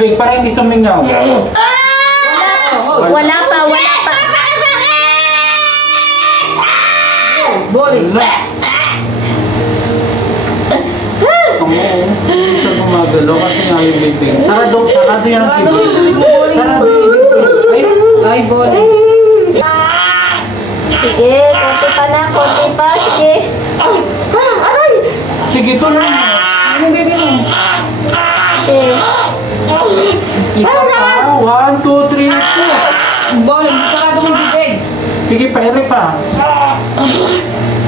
bibig para hindi sumingaw. Wala pa. Boli. Hindi siya gumagalaw kasi nga yung bibig. Sarado yung bibig. Sarado yung bibig. Ay, Boli. Sige, konti pa na, konti pa. Sige. Aray! Sige, tuloy mo. Ano yung baby mo? Okay. Isa pa. 1, 2, 3, 4. Boli, sarado mong bibig. Sige, paere pa.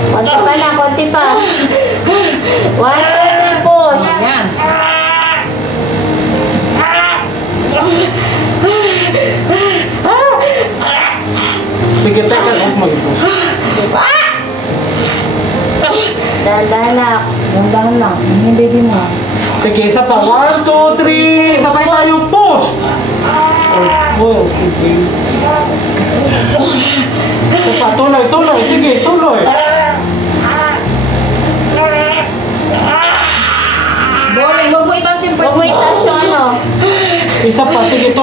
Konti pa na, konti pa. 1, 2, 3, push. Yan. Sige, teka. Huwag mag-push. Dahan-dahan na. Dahan lang. Ano yung baby mo? Sige, isa pa. 1, 2, 3. Sabay tayo, push! Oh, sige. Isa pa, tuloy. Sige, tuloy. Boli, huwag mo itaas yung Huwag mo itaas yung ano. Isa pa, sige, tuloy.